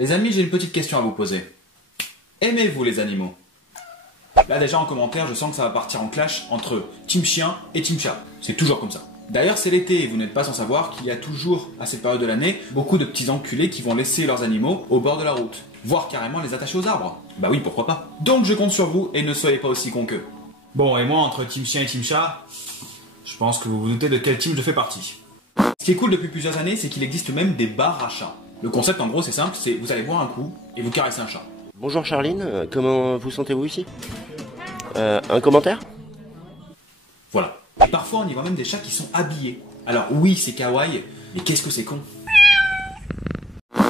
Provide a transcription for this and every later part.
Les amis, j'ai une petite question à vous poser. Aimez-vous les animaux? Là déjà en commentaire, je sens que ça va partir en clash entre team chien et team chat. C'est toujours comme ça. D'ailleurs c'est l'été et vous n'êtes pas sans savoir qu'il y a toujours, à cette période de l'année, beaucoup de petits enculés qui vont laisser leurs animaux au bord de la route. Voire carrément les attacher aux arbres. Bah oui, pourquoi pas. Donc je compte sur vous et ne soyez pas aussi cons qu'eux. Bon, et moi entre team chien et team chat, je pense que vous vous doutez de quel team je fais partie. Ce qui est cool depuis plusieurs années, c'est qu'il existe même des bars à chats. Le concept en gros c'est simple, c'est vous allez boire un coup et vous caressez un chat. Bonjour Charline, comment vous sentez-vous ici? Un commentaire? Voilà. Et parfois on y voit même des chats qui sont habillés. Alors oui c'est kawaii, mais qu'est-ce que c'est con.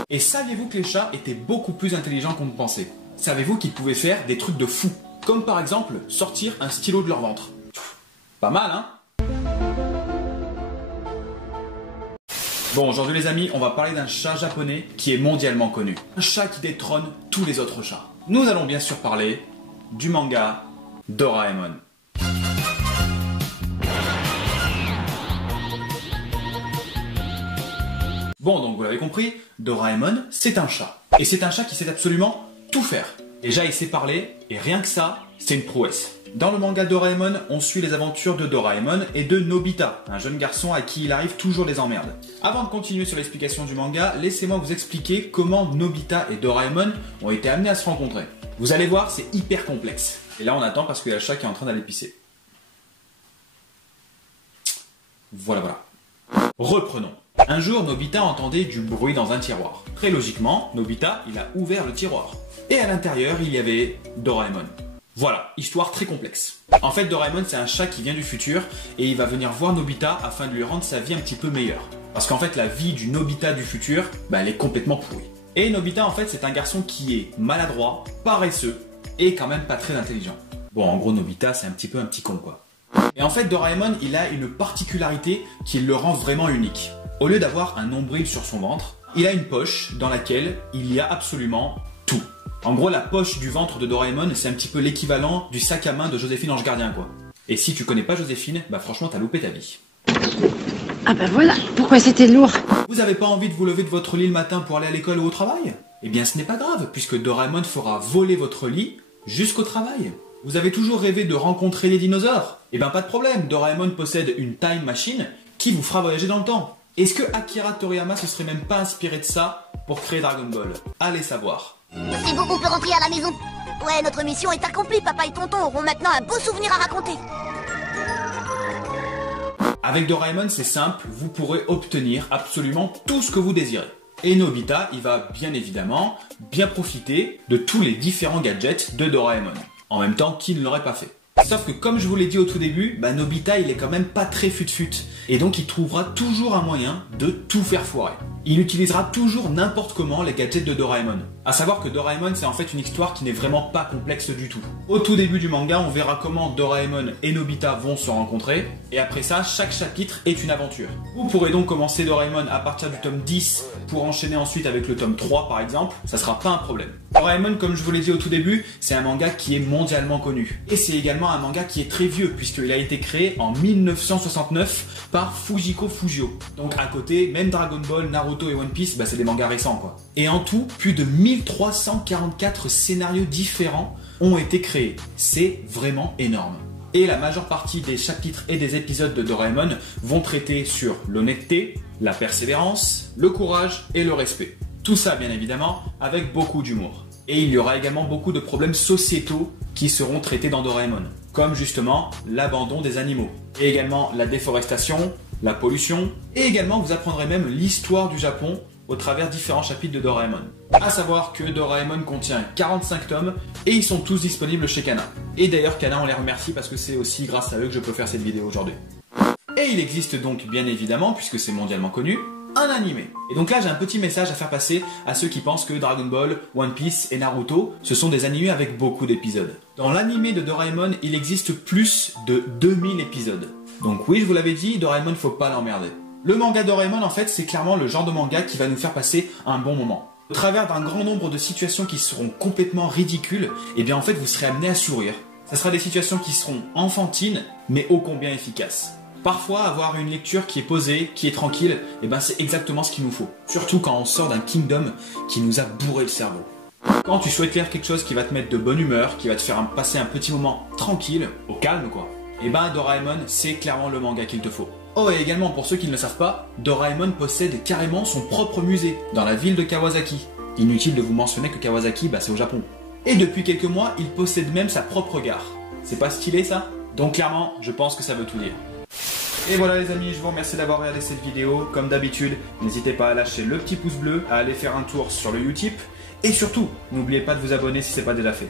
Et saviez-vous que les chats étaient beaucoup plus intelligents qu'on ne pensait? Savez-vous qu'ils pouvaient faire des trucs de fou? Comme par exemple sortir un stylo de leur ventre. Pas mal hein? Bon, aujourd'hui les amis, on va parler d'un chat japonais qui est mondialement connu. Un chat qui détrône tous les autres chats. Nous allons bien sûr parler du manga Doraemon. Bon, donc vous l'avez compris, Doraemon, c'est un chat. Et c'est un chat qui sait absolument tout faire. Déjà, il sait parler, et rien que ça, c'est une prouesse. Dans le manga Doraemon, on suit les aventures de Doraemon et de Nobita, un jeune garçon à qui il arrive toujours des emmerdes. Avant de continuer sur l'explication du manga, laissez-moi vous expliquer comment Nobita et Doraemon ont été amenés à se rencontrer. Vous allez voir, c'est hyper complexe. Et là, on attend parce qu'il y a le chat qui est en train d'aller pisser. Voilà. Reprenons. Un jour, Nobita entendait du bruit dans un tiroir. Très logiquement, Nobita, il a ouvert le tiroir. Et à l'intérieur, il y avait Doraemon. Voilà, histoire très complexe. En fait, Doraemon, c'est un chat qui vient du futur et il va venir voir Nobita afin de lui rendre sa vie un petit peu meilleure. Parce qu'en fait, la vie du Nobita du futur, elle est complètement pourrie. Et Nobita, en fait, c'est un garçon qui est maladroit, paresseux et quand même pas très intelligent. Bon, en gros, Nobita, c'est un petit con, quoi. Et en fait, Doraemon, il a une particularité qui le rend vraiment unique. Au lieu d'avoir un nombril sur son ventre, il a une poche dans laquelle il y a absolument tout. En gros, la poche du ventre de Doraemon, c'est un petit peu l'équivalent du sac à main de Joséphine Ange Gardien, quoi. Et si tu connais pas Joséphine, franchement, t'as loupé ta vie. Ah voilà, pourquoi c'était lourd? Vous avez pas envie de vous lever de votre lit le matin pour aller à l'école ou au travail? Eh bien, ce n'est pas grave, puisque Doraemon fera voler votre lit jusqu'au travail. Vous avez toujours rêvé de rencontrer les dinosaures? Eh bien, pas de problème, Doraemon possède une time machine qui vous fera voyager dans le temps. Est-ce que Akira Toriyama se serait même pas inspiré de ça pour créer Dragon Ball? Allez savoir. C'est bon, on peut rentrer à la maison. Ouais, notre mission est accomplie, papa et tonton auront maintenant un beau souvenir à raconter. Avec Doraemon, c'est simple, vous pourrez obtenir absolument tout ce que vous désirez. Et Nobita, il va bien évidemment bien profiter de tous les différents gadgets de Doraemon. En même temps, qui ne l'aurait pas fait? Sauf que comme je vous l'ai dit au tout début, Nobita il est quand même pas très fut-fut. Et donc il trouvera toujours un moyen de tout faire foirer. Il utilisera toujours n'importe comment les gadgets de Doraemon. A savoir que Doraemon c'est en fait une histoire qui n'est vraiment pas complexe du tout. Au tout début du manga, on verra comment Doraemon et Nobita vont se rencontrer. Et après ça, chaque chapitre est une aventure. Vous pourrez donc commencer Doraemon à partir du tome 10 pour enchaîner ensuite avec le tome 3 par exemple. Ça sera pas un problème. Doraemon, comme je vous l'ai dit au tout début, c'est un manga qui est mondialement connu. Et c'est également un manga qui est très vieux puisqu'il a été créé en 1969 par Fujiko Fujio. Donc à côté, même Dragon Ball, Naruto et One Piece, c'est des mangas récents quoi. Et en tout, plus de 1344 scénarios différents ont été créés. C'est vraiment énorme. Et la majeure partie des chapitres et des épisodes de Doraemon vont traiter sur l'honnêteté, la persévérance, le courage et le respect. Tout ça bien évidemment avec beaucoup d'humour. Et il y aura également beaucoup de problèmes sociétaux qui seront traités dans Doraemon, comme justement l'abandon des animaux, et également la déforestation, la pollution, et également vous apprendrez même l'histoire du Japon au travers différents chapitres de Doraemon. A savoir que Doraemon contient 45 tomes et ils sont tous disponibles chez Kana. Et d'ailleurs Kana on les remercie parce que c'est aussi grâce à eux que je peux faire cette vidéo aujourd'hui. Et il existe donc bien évidemment, puisque c'est mondialement connu, un animé. Et donc là j'ai un petit message à faire passer à ceux qui pensent que Dragon Ball, One Piece et Naruto ce sont des animés avec beaucoup d'épisodes. Dans l'animé de Doraemon il existe plus de 2000 épisodes. Donc oui je vous l'avais dit, Doraemon faut pas l'emmerder. Le manga Doraemon en fait c'est clairement le genre de manga qui va nous faire passer un bon moment. Au travers d'un grand nombre de situations qui seront complètement ridicules, et bien en fait vous serez amené à sourire. Ça sera des situations qui seront enfantines mais ô combien efficaces. Parfois, avoir une lecture qui est posée, qui est tranquille, et ben c'est exactement ce qu'il nous faut. Surtout quand on sort d'un Kingdom qui nous a bourré le cerveau. Quand tu souhaites lire quelque chose qui va te mettre de bonne humeur, qui va te faire passer un petit moment tranquille, au calme quoi, et ben Doraemon, c'est clairement le manga qu'il te faut. Oh, et également pour ceux qui ne le savent pas, Doraemon possède carrément son propre musée dans la ville de Kawasaki. Inutile de vous mentionner que Kawasaki, bah c'est au Japon. Et depuis quelques mois, il possède même sa propre gare. C'est pas stylé ça? Donc clairement, je pense que ça veut tout dire. Et voilà les amis, je vous remercie d'avoir regardé cette vidéo. Comme d'habitude, n'hésitez pas à lâcher le petit pouce bleu, à aller faire un tour sur le Utip. Et surtout, n'oubliez pas de vous abonner si ce n'est pas déjà fait.